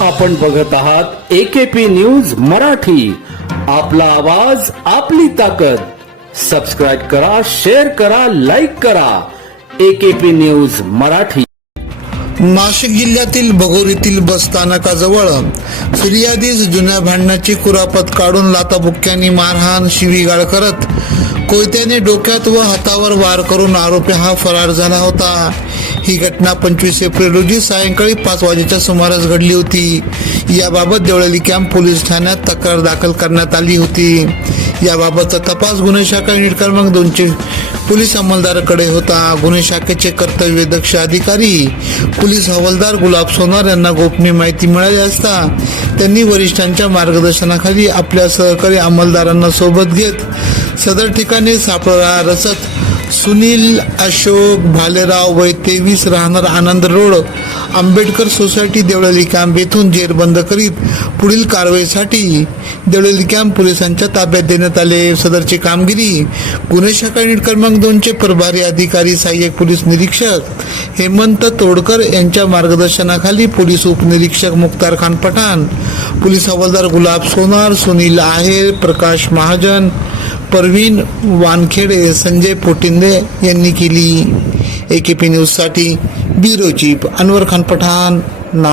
आपण बघत आहात एकेपी न्यूज मराठी. आपला आवाज आपली ताकद. सबस्क्राईब करा शेअर करा लाईक करा. AKP news Marathi. नाशिक जिल्ह्यातील भगोरीतील बस स्थानकाजवळ फिर्यादीस जुन्या भांडणाची कुरापत काढून लाताबुक्क्यांनी मारहाण शिवीगाळ करत कोयत्याने डोक्यात व हातावर वार करून आरोपी हा फरार झाला होता. ही घटना पंचवीस एप्रिल रोजी सायंकाळी पाच वाजेच्या सुमारास घडली होती. याबाबत देवळाली कॅम्प पोलीस ठाण्यात तक्रार दाखल करण्यात आली होती. याबाबतचा तपास गुन्हे शाखा युनिट क्रमांक दोनशे पोलीस अंमलदाराकडे होता. गुन्हे शाखेचे कर्तव्य दक्ष अधिकारी पोलीस हवालदार गुलाब सोनार यांना गोपनीय माहिती मिळाली असता त्यांनी वरिष्ठांच्या मार्गदर्शनाखाली आपल्या सहकारी अंमलदारांना सोबत घेत सदर ठिकाणी सापळा रचत सुनील अशोक भालेराव वय तेवीस राहणार Anand road. Ambedkar society Deolali camp येथून जेरबंद करीत पुढील कारवाईसाठी देवळाली कॅम्प पोलिसांच्या ताब्यात देण्यात आले. सदरची कामगिरी गुन्हे शाखा युनिट क्रमांक दोनचे प्रभारी अधिकारी सहाय्यक पोलीस निरीक्षक हेमंत तोडकर यांच्या मार्गदर्शनाखाली पोलीस उपनिरीक्षक मुख्तार खान पठाण पोलीस हवालदार गुलाब सोनार सुनील आहेर प्रकाश महाजन परवीन वानखेडे संजय पोटिंदे यांनी केली. एकेपी न्यूजसाठी ब्युरो चीफ अनवर खान पठाण नाव